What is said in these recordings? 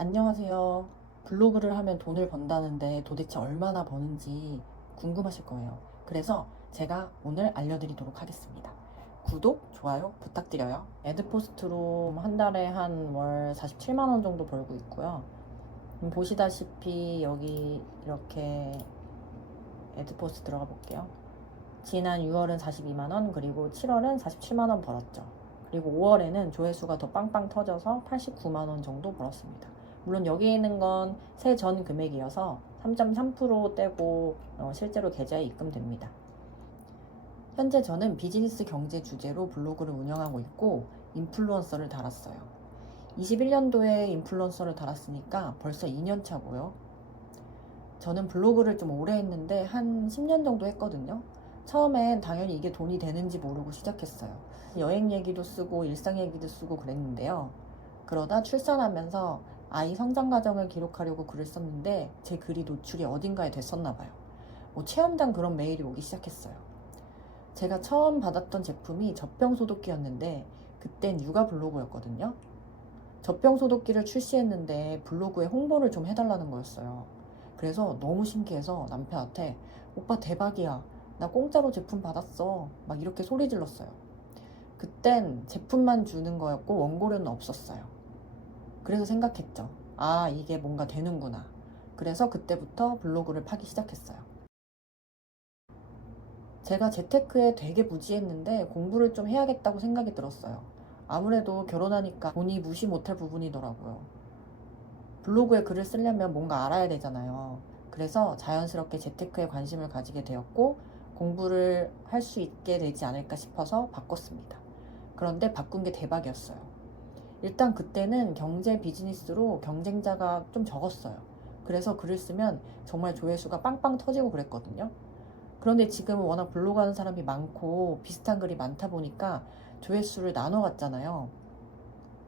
안녕하세요. 블로그를 하면 돈을 번다는데 도대체 얼마나 버는지 궁금하실 거예요. 그래서 제가 오늘 알려드리도록 하겠습니다. 구독, 좋아요 부탁드려요. 애드포스트로 한 달에 한 월 47만 원 정도 벌고 있고요. 보시다시피 여기 이렇게 애드포스트 들어가 볼게요. 지난 6월은 42만 원, 그리고 7월은 47만 원 벌었죠. 그리고 5월에는 조회수가 더 빵빵 터져서 89만 원 정도 벌었습니다. 물론 여기에 있는 건 세전 금액이어서 3.3% 떼고 실제로 계좌에 입금됩니다. 현재 저는 비즈니스 경제 주제로 블로그를 운영하고 있고 인플루언서를 달았어요. 21년도에 인플루언서를 달았으니까 벌써 2년 차고요. 저는 블로그를 좀 오래 했는데 한 10년 정도 했거든요. 처음엔 당연히 이게 돈이 되는지 모르고 시작했어요. 여행 얘기도 쓰고 일상 얘기도 쓰고 그랬는데요. 그러다 출산하면서 아이 성장 과정을 기록하려고 글을 썼는데 제 글이 노출이 어딘가에 됐었나 봐요. 체험장 그런 메일이 오기 시작했어요. 제가 처음 받았던 제품이 젖병 소독기였는데 그땐 육아 블로그였거든요. 젖병 소독기를 출시했는데 블로그에 홍보를 좀 해달라는 거였어요. 그래서 너무 신기해서 남편한테 오빠 대박이야. 나 공짜로 제품 받았어. 막 이렇게 소리 질렀어요. 그땐 제품만 주는 거였고 원고료는 없었어요. 그래서 생각했죠. 아, 이게 뭔가 되는구나. 그래서 그때부터 블로그를 파기 시작했어요. 제가 재테크에 되게 무지했는데 공부를 좀 해야겠다고 생각이 들었어요. 아무래도 결혼하니까 돈이 무시 못할 부분이더라고요. 블로그에 글을 쓰려면 뭔가 알아야 되잖아요. 그래서 자연스럽게 재테크에 관심을 가지게 되었고 공부를 할 수 있게 되지 않을까 싶어서 바꿨습니다. 그런데 바꾼 게 대박이었어요. 일단 그때는 경제 비즈니스로 경쟁자가 좀 적었어요. 그래서 글을 쓰면 정말 조회수가 빵빵 터지고 그랬거든요. 그런데 지금은 워낙 블로그 하는 사람이 많고 비슷한 글이 많다 보니까 조회수를 나눠 갔잖아요.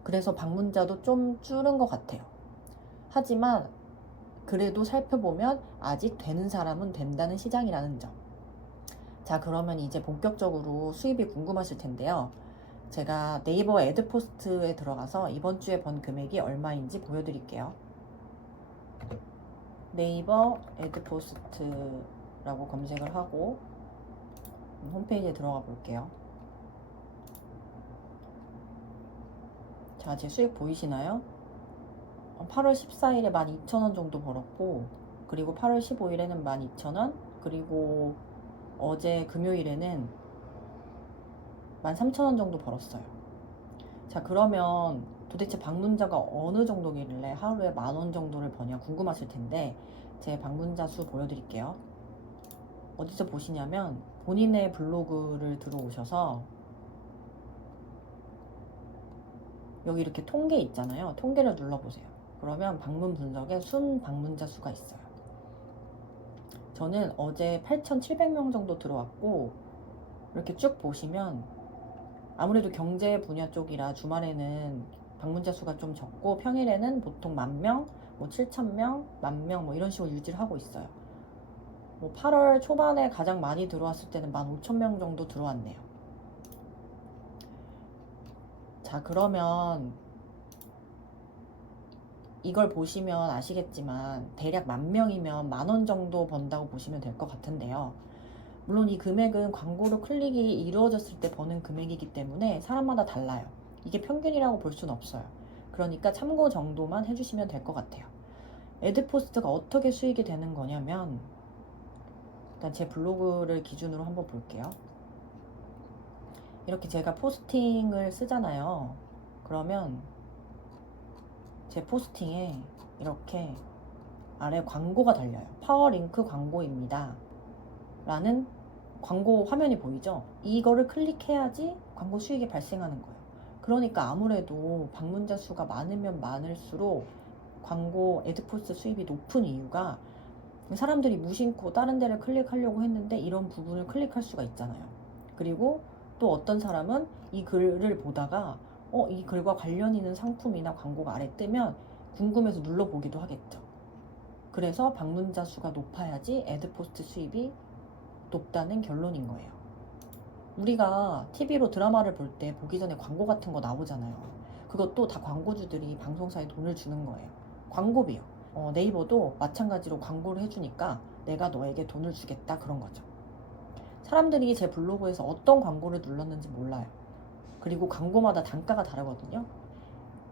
그래서 방문자도 좀 줄은 것 같아요. 하지만 그래도 살펴보면 아직 되는 사람은 된다는 시장이라는 점. 자, 그러면 이제 본격적으로 수입이 궁금하실 텐데요. 제가 네이버 애드포스트에 들어가서 이번 주에 번 금액이 얼마인지 보여드릴게요. 네이버 애드포스트라고 검색을 하고 홈페이지에 들어가 볼게요. 자, 제 수익 보이시나요? 8월 14일에 12,000원 정도 벌었고, 그리고 8월 15일에는 12,000원, 그리고 어제 금요일에는 13,000원 정도 벌었어요. 자, 그러면 도대체 방문자가 어느 정도길래 하루에 10,000원 정도를 버냐 궁금하실 텐데 제 방문자 수 보여드릴게요. 어디서 보시냐면 본인의 블로그를 들어오셔서 여기 이렇게 통계 있잖아요. 통계를 눌러보세요. 그러면 방문 분석에 순 방문자 수가 있어요. 저는 어제 8,700명 정도 들어왔고 이렇게 쭉 보시면 아무래도 경제 분야 쪽이라 주말에는 방문자 수가 좀 적고 평일에는 보통 10,000명, 7,000명, 10,000명 이런 식으로 유지를 하고 있어요. 8월 초반에 가장 많이 들어왔을 때는 15,000명 정도 들어왔네요. 자, 그러면 이걸 보시면 아시겠지만 대략 10,000명이면 10,000원 정도 번다고 보시면 될 것 같은데요. 물론 이 금액은 광고로 클릭이 이루어졌을 때 버는 금액이기 때문에 사람마다 달라요. 이게 평균이라고 볼 수는 없어요. 그러니까 참고 정도만 해주시면 될 것 같아요. 애드포스트가 어떻게 수익이 되는 거냐면 일단 제 블로그를 기준으로 한번 볼게요. 이렇게 제가 포스팅을 쓰잖아요. 그러면 제 포스팅에 이렇게 아래 광고가 달려요. 파워링크 광고입니다. 라는 광고 화면이 보이죠? 이거를 클릭해야지 광고 수익이 발생하는 거예요. 그러니까 아무래도 방문자 수가 많으면 많을수록 광고 애드포스트 수입이 높은 이유가 사람들이 무심코 다른 데를 클릭하려고 했는데 이런 부분을 클릭할 수가 있잖아요. 그리고 또 어떤 사람은 이 글을 보다가 이 글과 관련 있는 상품이나 광고가 아래 뜨면 궁금해서 눌러보기도 하겠죠. 그래서 방문자 수가 높아야지 애드포스트 수입이 높다는 결론인 거예요. 우리가 TV로 드라마를 볼 때 보기 전에 광고 같은 거 나오잖아요. 그것도 다 광고주들이 방송사에 돈을 주는 거예요. 광고비요. 네이버도 마찬가지로 광고를 해주니까 내가 너에게 돈을 주겠다 그런 거죠. 사람들이 제 블로그에서 어떤 광고를 눌렀는지 몰라요. 그리고 광고마다 단가가 다르거든요.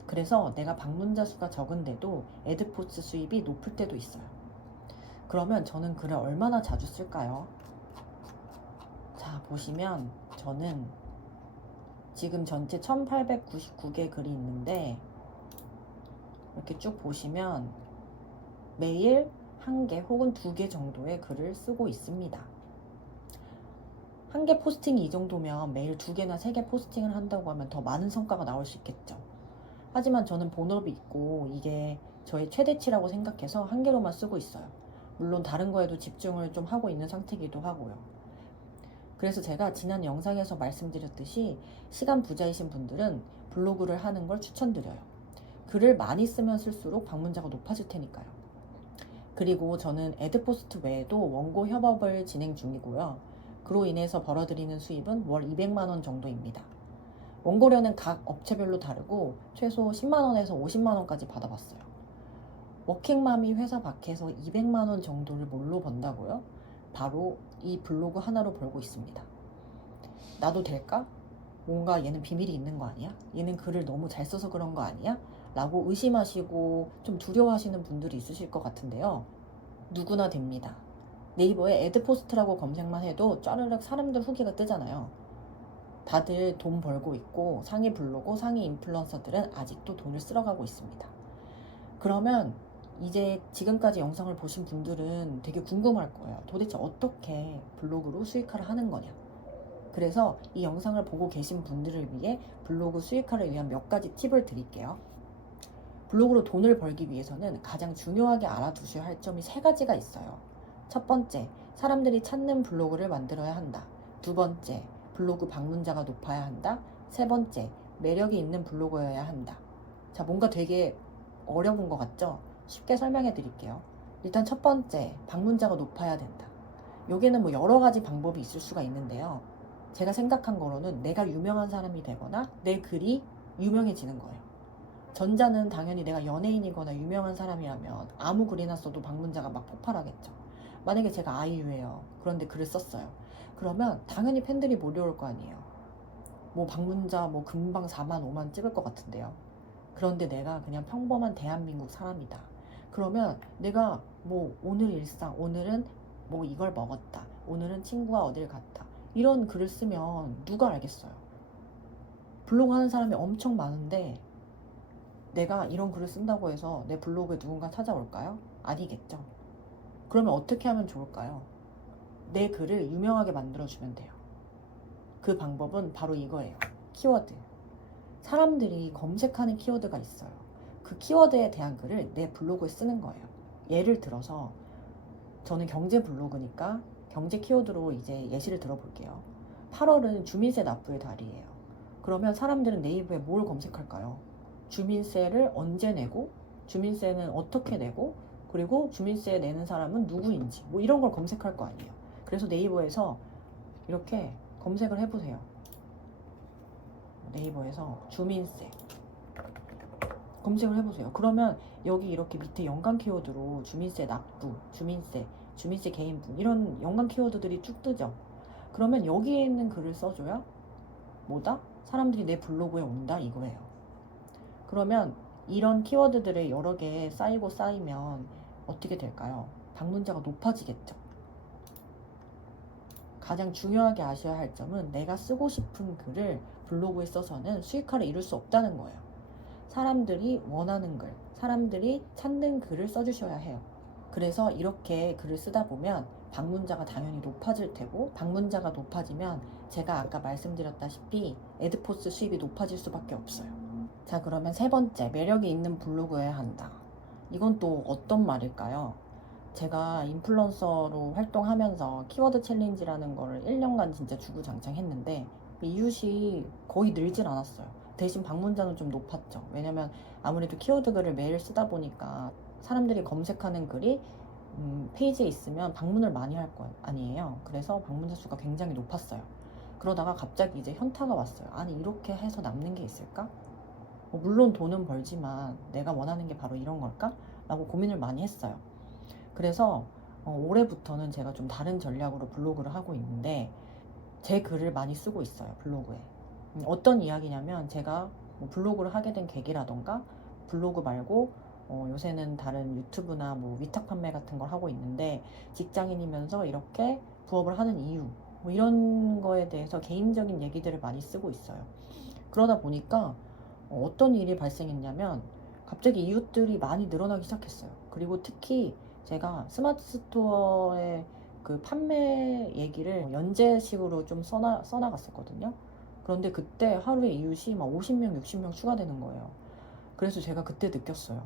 그래서 내가 방문자 수가 적은데도 애드포츠 수입이 높을 때도 있어요. 그러면 저는 글을 얼마나 자주 쓸까요? 자, 보시면 저는 지금 전체 1899개 글이 있는데 이렇게 쭉 보시면 매일 1개 혹은 2개 정도의 글을 쓰고 있습니다. 1개 포스팅이 이 정도면 매일 2개나 3개 포스팅을 한다고 하면 더 많은 성과가 나올 수 있겠죠. 하지만 저는 본업이 있고 이게 저의 최대치라고 생각해서 1개로만 쓰고 있어요. 물론 다른 거에도 집중을 좀 하고 있는 상태이기도 하고요. 그래서 제가 지난 영상에서 말씀드렸듯이 시간 부자이신 분들은 블로그를 하는 걸 추천드려요. 글을 많이 쓰면 쓸수록 방문자가 높아질 테니까요. 그리고 저는 애드포스트 외에도 원고 협업을 진행 중이고요. 그로 인해서 벌어들이는 수입은 월 200만 원 정도입니다. 원고료는 각 업체별로 다르고 최소 10만 원에서 50만 원까지 받아봤어요. 워킹맘이 회사 밖에서 200만 원 정도를 뭘로 번다고요? 바로 이 블로그 하나로 벌고 있습니다. 나도 될까? 뭔가 얘는 비밀이 있는 거 아니야? 얘는 글을 너무 잘 써서 그런 거 아니야? 라고 의심하시고 좀 두려워하시는 분들이 있으실 것 같은데요. 누구나 됩니다. 네이버에 애드포스트라고 검색만 해도 쫘르륵 사람들 후기가 뜨잖아요. 다들 돈 벌고 있고 상위 블로그, 상위 인플루언서들은 아직도 돈을 쓸어가고 있습니다. 그러면 이제 지금까지 영상을 보신 분들은 되게 궁금할 거예요. 도대체 어떻게 블로그로 수익화를 하는 거냐. 그래서 이 영상을 보고 계신 분들을 위해 블로그 수익화를 위한 몇 가지 팁을 드릴게요. 블로그로 돈을 벌기 위해서는 가장 중요하게 알아두셔야 할 점이 3가지가 있어요. 첫 번째, 사람들이 찾는 블로그를 만들어야 한다. 두 번째, 블로그 방문자가 높아야 한다. 세 번째, 매력이 있는 블로그여야 한다. 자, 뭔가 되게 어려운 것 같죠? 쉽게 설명해 드릴게요. 일단 첫 번째, 방문자가 높아야 된다. 여기는 뭐 여러 가지 방법이 있을 수가 있는데요. 제가 생각한 거로는 내가 유명한 사람이 되거나 내 글이 유명해지는 거예요. 전자는 당연히 내가 연예인이거나 유명한 사람이라면 아무 글이나 써도 방문자가 막 폭발하겠죠. 만약에 제가 아이유예요. 그런데 글을 썼어요. 그러면 당연히 팬들이 몰려올 거 아니에요. 뭐 방문자 뭐 금방 4만 5만 찍을 것 같은데요. 그런데 내가 그냥 평범한 대한민국 사람이다. 그러면 내가 뭐 오늘 일상, 오늘은 뭐 이걸 먹었다. 오늘은 친구와 어딜 갔다. 이런 글을 쓰면 누가 알겠어요? 블로그 하는 사람이 엄청 많은데 내가 이런 글을 쓴다고 해서 내 블로그에 누군가 찾아올까요? 아니겠죠. 그러면 어떻게 하면 좋을까요? 내 글을 유명하게 만들어주면 돼요. 그 방법은 바로 이거예요. 키워드. 사람들이 검색하는 키워드가 있어요. 그 키워드에 대한 글을 내 블로그에 쓰는 거예요. 예를 들어서 저는 경제 블로그니까 경제 키워드로 이제 예시를 들어볼게요. 8월은 주민세 납부의 달이에요. 그러면 사람들은 네이버에 뭘 검색할까요? 주민세를 언제 내고, 주민세는 어떻게 내고, 그리고 주민세 내는 사람은 누구인지 뭐 이런 걸 검색할 거 아니에요. 그래서 네이버에서 이렇게 검색을 해보세요. 네이버에서 주민세 검색을 해보세요. 그러면 여기 이렇게 밑에 연관 키워드로 주민세 납부, 주민세 개인분 이런 연관 키워드들이 쭉 뜨죠. 그러면 여기에 있는 글을 써줘야 뭐다? 사람들이 내 블로그에 온다 이거예요. 그러면 이런 키워드들이 여러 개 쌓이고 쌓이면 어떻게 될까요? 방문자가 높아지겠죠. 가장 중요하게 아셔야 할 점은 내가 쓰고 싶은 글을 블로그에 써서는 수익화를 이룰 수 없다는 거예요. 사람들이 원하는 글, 사람들이 찾는 글을 써주셔야 해요. 그래서 이렇게 글을 쓰다 보면 방문자가 당연히 높아질 테고 방문자가 높아지면 제가 아까 말씀드렸다시피 애드포스 수입이 높아질 수밖에 없어요. 자, 그러면 세 번째, 매력이 있는 블로그여야 한다. 이건 또 어떤 말일까요? 제가 인플루언서로 활동하면서 키워드 챌린지라는 거를 1년간 진짜 주구장창 했는데 이웃이 거의 늘질 않았어요. 대신 방문자는 좀 높았죠. 왜냐면 아무래도 키워드 글을 매일 쓰다 보니까 사람들이 검색하는 글이 페이지에 있으면 방문을 많이 할 거 아니에요. 그래서 방문자 수가 굉장히 높았어요. 그러다가 갑자기 이제 현타가 왔어요. 아니 이렇게 해서 남는 게 있을까? 물론 돈은 벌지만 내가 원하는 게 바로 이런 걸까? 라고 고민을 많이 했어요. 그래서 올해부터는 제가 좀 다른 전략으로 블로그를 하고 있는데 제 글을 많이 쓰고 있어요, 블로그에. 어떤 이야기냐면 제가 뭐 블로그를 하게 된 계기라던가 블로그 말고 요새는 다른 유튜브나 뭐 위탁 판매 같은 걸 하고 있는데 직장인이면서 이렇게 부업을 하는 이유 뭐 이런 거에 대해서 개인적인 얘기들을 많이 쓰고 있어요. 그러다 보니까 어떤 일이 발생했냐면 갑자기 이웃들이 많이 늘어나기 시작했어요. 그리고 특히 제가 스마트 스토어의 그 판매 얘기를 연재식으로 좀 써나갔었거든요. 그런데 그때 하루에 이웃이 막 50명, 60명 추가되는 거예요. 그래서 제가 그때 느꼈어요.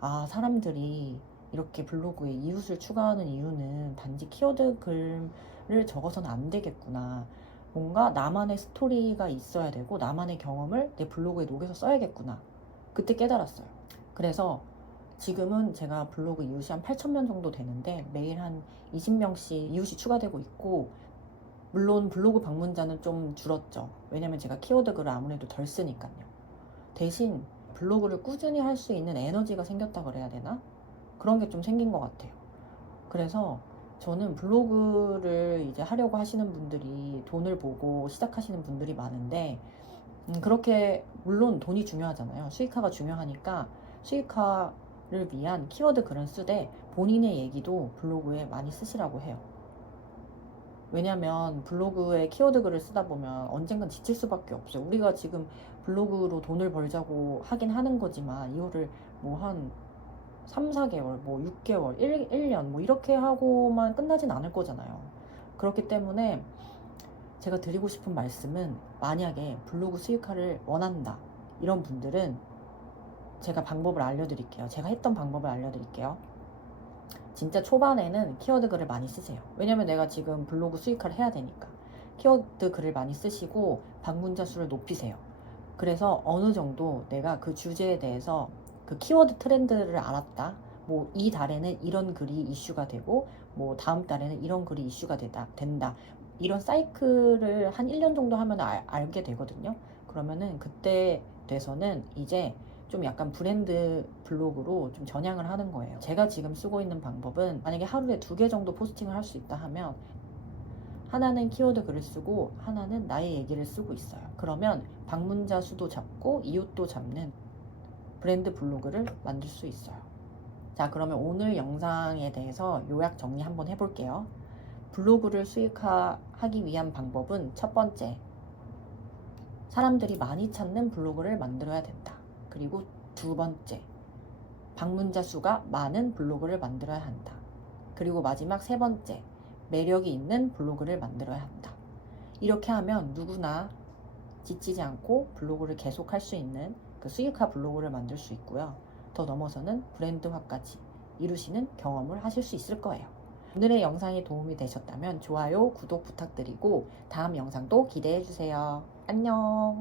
아, 사람들이 이렇게 블로그에 이웃을 추가하는 이유는 단지 키워드 글을 적어서는 안 되겠구나. 뭔가 나만의 스토리가 있어야 되고 나만의 경험을 내 블로그에 녹여서 써야겠구나. 그때 깨달았어요. 그래서 지금은 제가 블로그 이웃이 한 8,000명 정도 되는데 매일 한 20명씩 이웃이 추가되고 있고, 물론 블로그 방문자는 좀 줄었죠. 왜냐면 제가 키워드 글을 아무래도 덜 쓰니까요. 대신 블로그를 꾸준히 할 수 있는 에너지가 생겼다 그래야 되나? 그런 게 좀 생긴 것 같아요. 그래서 저는 블로그를 이제 하려고 하시는 분들이 돈을 보고 시작하시는 분들이 많은데, 그렇게 물론 돈이 중요하잖아요. 수익화가 중요하니까 수익화를 위한 키워드 글을 쓰되 본인의 얘기도 블로그에 많이 쓰시라고 해요. 왜냐면 블로그에 키워드 글을 쓰다 보면 언젠간 지칠 수밖에 없어요. 우리가 지금 블로그로 돈을 벌자고 하긴 하는 거지만 이거를 뭐 한 3, 4개월, 뭐 6개월, 1년 뭐 이렇게 하고만 끝나진 않을 거잖아요. 그렇기 때문에 제가 드리고 싶은 말씀은, 만약에 블로그 수익화를 원한다 이런 분들은 제가 방법을 알려드릴게요. 제가 했던 방법을 알려드릴게요. 진짜 초반에는 키워드 글을 많이 쓰세요. 왜냐면 내가 지금 블로그 수익화를 해야 되니까. 키워드 글을 많이 쓰시고 방문자 수를 높이세요. 그래서 어느 정도 내가 그 주제에 대해서 그 키워드 트렌드를 알았다. 뭐 이 달에는 이런 글이 이슈가 되고 뭐 다음 달에는 이런 글이 이슈가 된다. 이런 사이클을 한 1년 정도 하면 알게 되거든요. 그러면은 그때 돼서는 이제 좀 약간 브랜드 블로그로 좀 전향을 하는 거예요. 제가 지금 쓰고 있는 방법은, 만약에 하루에 2개 정도 포스팅을 할 수 있다 하면 하나는 키워드 글을 쓰고 하나는 나의 얘기를 쓰고 있어요. 그러면 방문자 수도 잡고 이웃도 잡는 브랜드 블로그를 만들 수 있어요. 자, 그러면 오늘 영상에 대해서 요약 정리 한번 해볼게요. 블로그를 수익화하기 위한 방법은, 첫 번째, 사람들이 많이 찾는 블로그를 만들어야 된다. 그리고 두 번째, 방문자 수가 많은 블로그를 만들어야 한다. 그리고 마지막 세 번째, 매력이 있는 블로그를 만들어야 한다. 이렇게 하면 누구나 지치지 않고 블로그를 계속 할 수 있는 그 수익화 블로그를 만들 수 있고요. 더 넘어서는 브랜드화까지 이루시는 경험을 하실 수 있을 거예요. 오늘의 영상이 도움이 되셨다면 좋아요, 구독 부탁드리고 다음 영상도 기대해 주세요. 안녕.